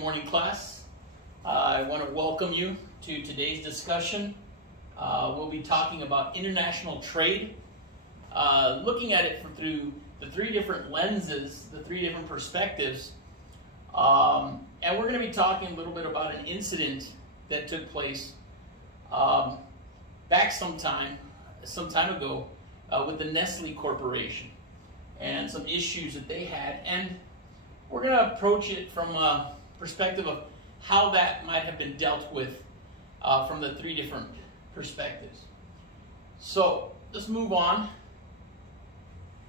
morning, class. I want to welcome you to today's discussion. We'll be talking about international trade, looking at it through the three different lenses, the three different perspectives. And we're going to be talking a little bit about an incident that took place back some time ago with the Nestle Corporation and some issues that they had. And we're going to approach it from a perspective of how that might have been dealt with from the three different perspectives. So let's move on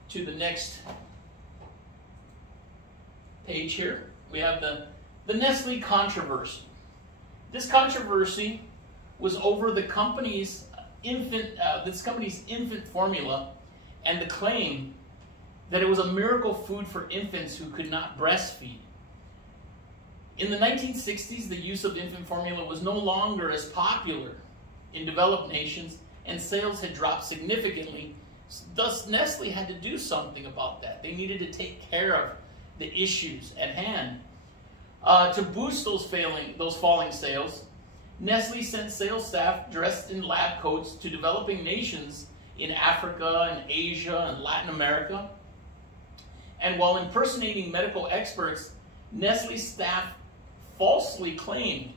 to the next page here. We have the Nestle controversy. This controversy was over the company's infant formula and the claim that it was a miracle food for infants who could not breastfeed. In the 1960s, the use of infant formula was no longer as popular in developed nations, and sales had dropped significantly. Thus, Nestle had to do something about that. They needed to take care of the issues at hand. To boost those falling sales, Nestle sent sales staff dressed in lab coats to developing nations in Africa and Asia and Latin America. And while impersonating medical experts, Nestle staff falsely claimed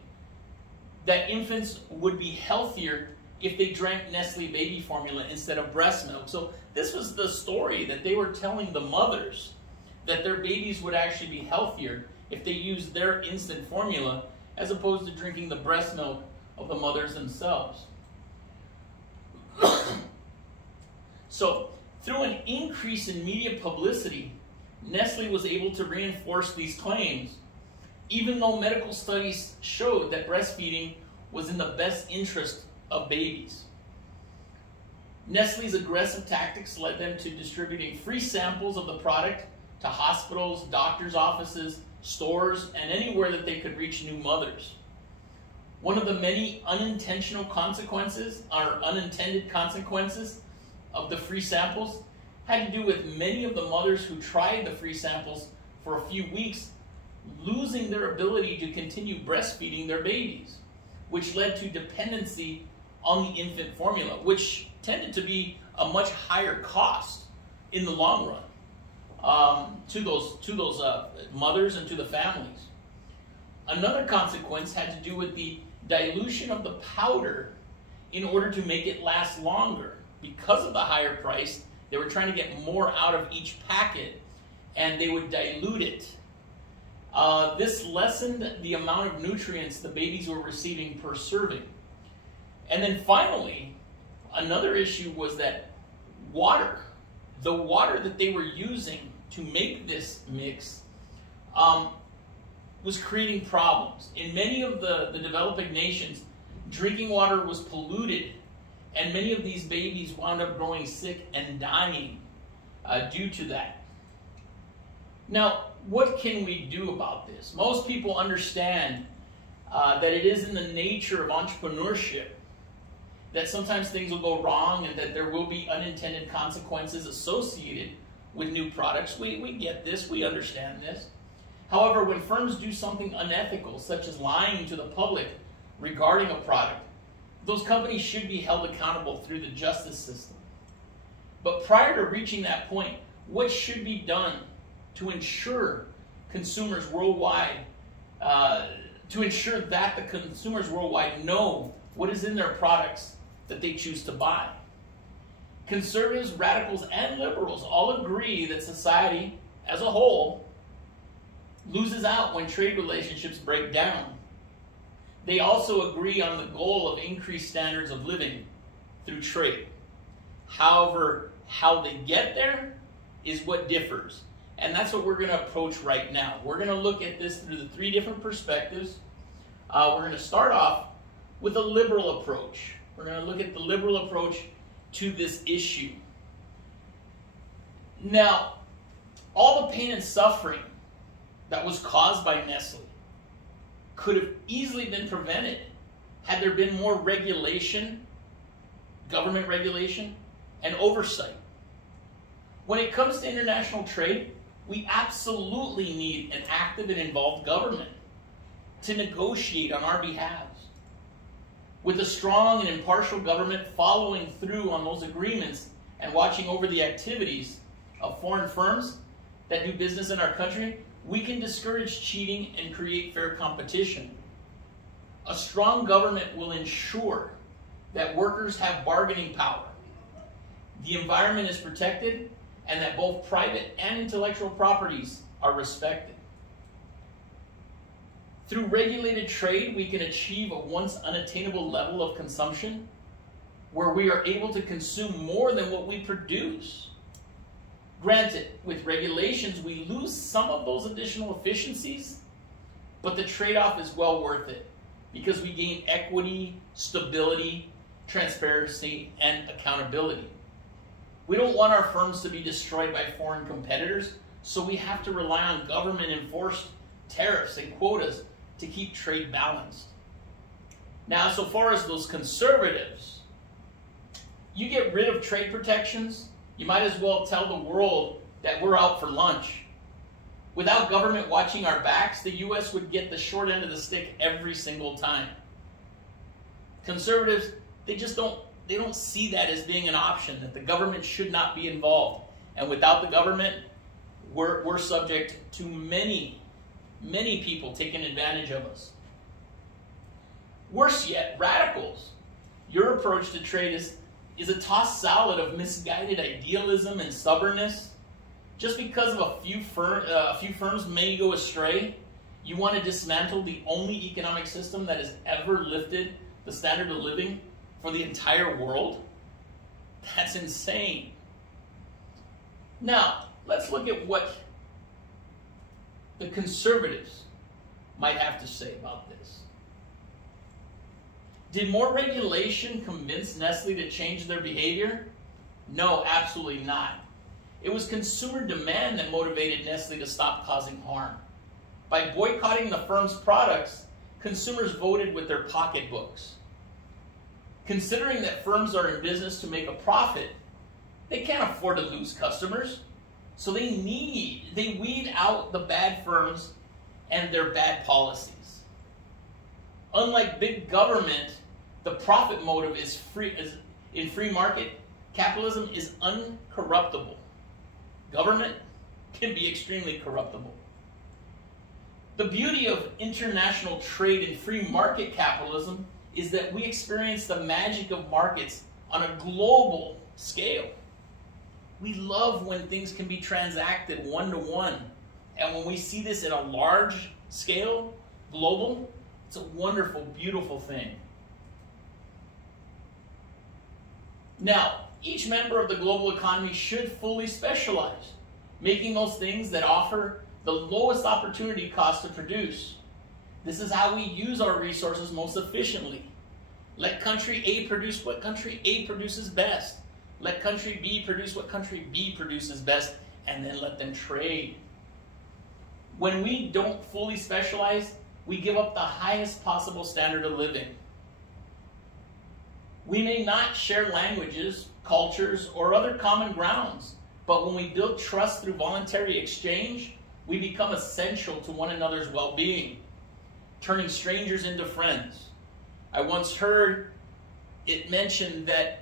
that infants would be healthier if they drank Nestle baby formula instead of breast milk. So this was the story that they were telling the mothers, that their babies would actually be healthier if they used their instant formula as opposed to drinking the breast milk of the mothers themselves. So through an increase in media publicity, Nestle was able to reinforce these claims, even though medical studies showed that breastfeeding was in the best interest of babies. Nestle's aggressive tactics led them to distributing free samples of the product to hospitals, doctors' offices, stores, and anywhere that they could reach new mothers. One of the many unintended consequences of the free samples had to do with many of the mothers who tried the free samples for a few weeks losing their ability to continue breastfeeding their babies, which led to dependency on the infant formula, which tended to be a much higher cost in the long run to those mothers and to the families. Another consequence had to do with the dilution of the powder in order to make it last longer. Because of the higher price, they were trying to get more out of each packet, and they would dilute it. This lessened the amount of nutrients the babies were receiving per serving. And then finally, another issue was that the water that they were using to make this mix was creating problems. In many of the developing nations, drinking water was polluted, and many of these babies wound up growing sick and dying due to that. Now, what can we do about this? Most people understand that it is in the nature of entrepreneurship that sometimes things will go wrong and that there will be unintended consequences associated with new products. We get this, we understand this. However, when firms do something unethical, such as lying to the public regarding a product, those companies should be held accountable through the justice system. But prior to reaching that point, what should be done to ensure consumers worldwide, that the consumers worldwide know what is in their products that they choose to buy? Conservatives, radicals, and liberals all agree that society as a whole loses out when trade relationships break down. They also agree on the goal of increased standards of living through trade. However, how they get there is what differs. And that's what we're going to approach right now. We're going to look at this through the three different perspectives. We're going to start off with a liberal approach. We're going to look at the liberal approach to this issue. Now, all the pain and suffering that was caused by Nestle could have easily been prevented had there been more regulation, government regulation, and oversight. When it comes to international trade, we absolutely need an active and involved government. to negotiate on our behalf. With a strong and impartial government following through on those agreements and watching over the activities of foreign firms that do business in our country, we can discourage cheating and create fair competition. A strong government will ensure that workers have bargaining power, the environment is protected, and that both private and intellectual properties are respected. Through regulated trade, we can achieve a once unattainable level of consumption where we are able to consume more than what we produce. Granted, with regulations, we lose some of those additional efficiencies, but the trade-off is well worth it because we gain equity, stability, transparency, and accountability. We don't want our firms to be destroyed by foreign competitors, so we have to rely on government-enforced tariffs and quotas to keep trade balanced. Now, so far as those conservatives, you get rid of trade protections, you might as well tell the world that we're out for lunch. Without government watching our backs, the U.S. would get the short end of the stick every single time. Conservatives, they don't see that as being an option, that the government should not be involved. And without the government, we're subject to many people taking advantage of us. Worse yet, radicals. Your approach to trade is a tossed salad of misguided idealism and stubbornness. Just because of a few firms may go astray, you want to dismantle the only economic system that has ever lifted the standard of living for the entire world? That's insane. Now, let's look at what the conservatives might have to say about this. Did more regulation convince Nestle to change their behavior? No, absolutely not. It was consumer demand that motivated Nestle to stop causing harm. By boycotting the firm's products, consumers voted with their pocketbooks. Considering that firms are in business to make a profit, they can't afford to lose customers. So they weed out the bad firms and their bad policies. Unlike big government, the profit motive is in free market capitalism is uncorruptible. Government can be extremely corruptible. The beauty of international trade and free market capitalism is that we experience the magic of markets on a global scale. We love when things can be transacted one-to-one. And when we see this at a large scale, global, it's a wonderful, beautiful thing. Now, each member of the global economy should fully specialize, making those things that offer the lowest opportunity cost to produce. This is how we use our resources most efficiently. Let country A produce what country A produces best. Let country B produce what country B produces best, and then let them trade. When we don't fully specialize, we give up the highest possible standard of living. We may not share languages, cultures, or other common grounds, but when we build trust through voluntary exchange, we become essential to one another's well-being, turning strangers into friends. I once heard it mentioned that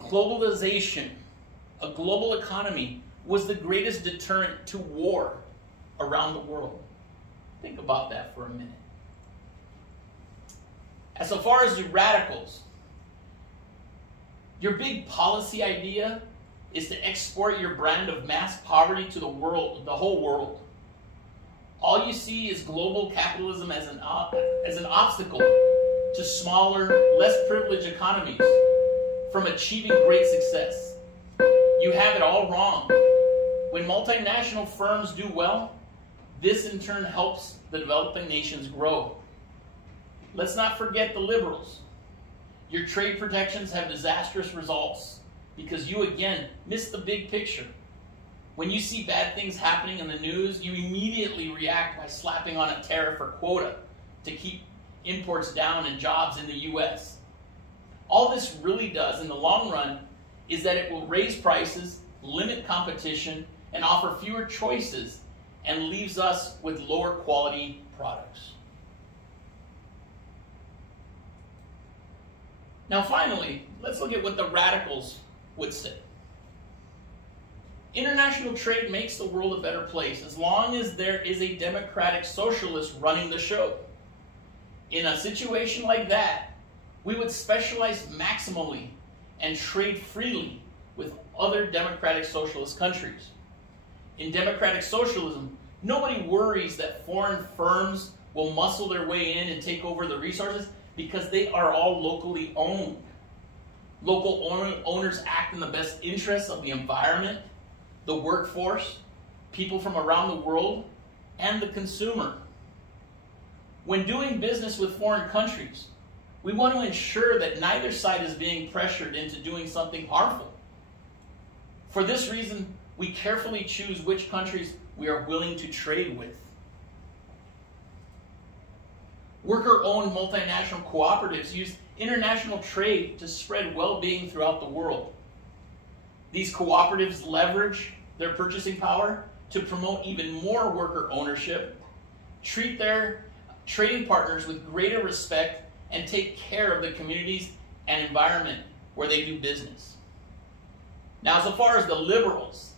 globalization, a global economy, was the greatest deterrent to war around the world. Think about that for a minute. As far as the radicals, your big policy idea is to export your brand of mass poverty to the world, the whole world. All you see is global capitalism as an obstacle to smaller, less privileged economies from achieving great success. You have it all wrong. When multinational firms do well, this in turn helps the developing nations grow. Let's not forget the liberals. Your trade protections have disastrous results because you, again, miss the big picture. When you see bad things happening in the news, you immediately react by slapping on a tariff or quota to keep imports down and jobs in the U.S. All this really does in the long run is that it will raise prices, limit competition, and offer fewer choices, and leaves us with lower quality products. Now finally, let's look at what the radicals would say. International trade makes the world a better place as long as there is a democratic socialist running the show. In a situation like that, we would specialize maximally and trade freely with other democratic socialist countries. In democratic socialism, nobody worries that foreign firms will muscle their way in and take over the resources because they are all locally owned. Local owners act in the best interests of the environment, the workforce, people from around the world, and the consumer. When doing business with foreign countries, we want to ensure that neither side is being pressured into doing something harmful. For this reason, we carefully choose which countries we are willing to trade with. Worker-owned multinational cooperatives use international trade to spread well-being throughout the world. These cooperatives leverage their purchasing power to promote even more worker ownership, treat their trading partners with greater respect, and take care of the communities and environment where they do business. Now, so far as the liberals,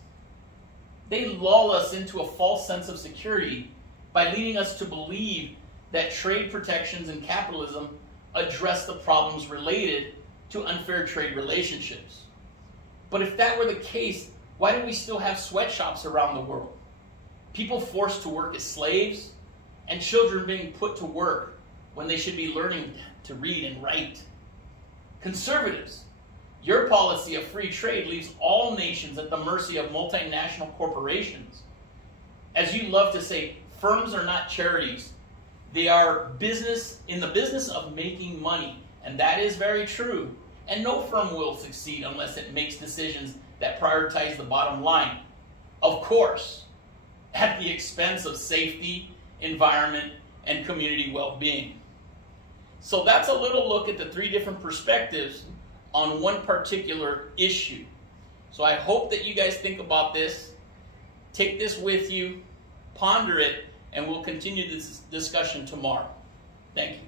they lull us into a false sense of security by leading us to believe that trade protections and capitalism address the problems related to unfair trade relationships. But if that were the case, why do we still have sweatshops around the world? People forced to work as slaves, and children being put to work when they should be learning to read and write. Conservatives, your policy of free trade leaves all nations at the mercy of multinational corporations. As you love to say, firms are not charities. They are in the business of making money, and that is very true. And no firm will succeed unless it makes decisions that prioritize the bottom line. Of course, at the expense of safety, environment, and community well-being. So that's a little look at the three different perspectives on one particular issue. So I hope that you guys think about this, take this with you, ponder it, and we'll continue this discussion tomorrow. Thank you.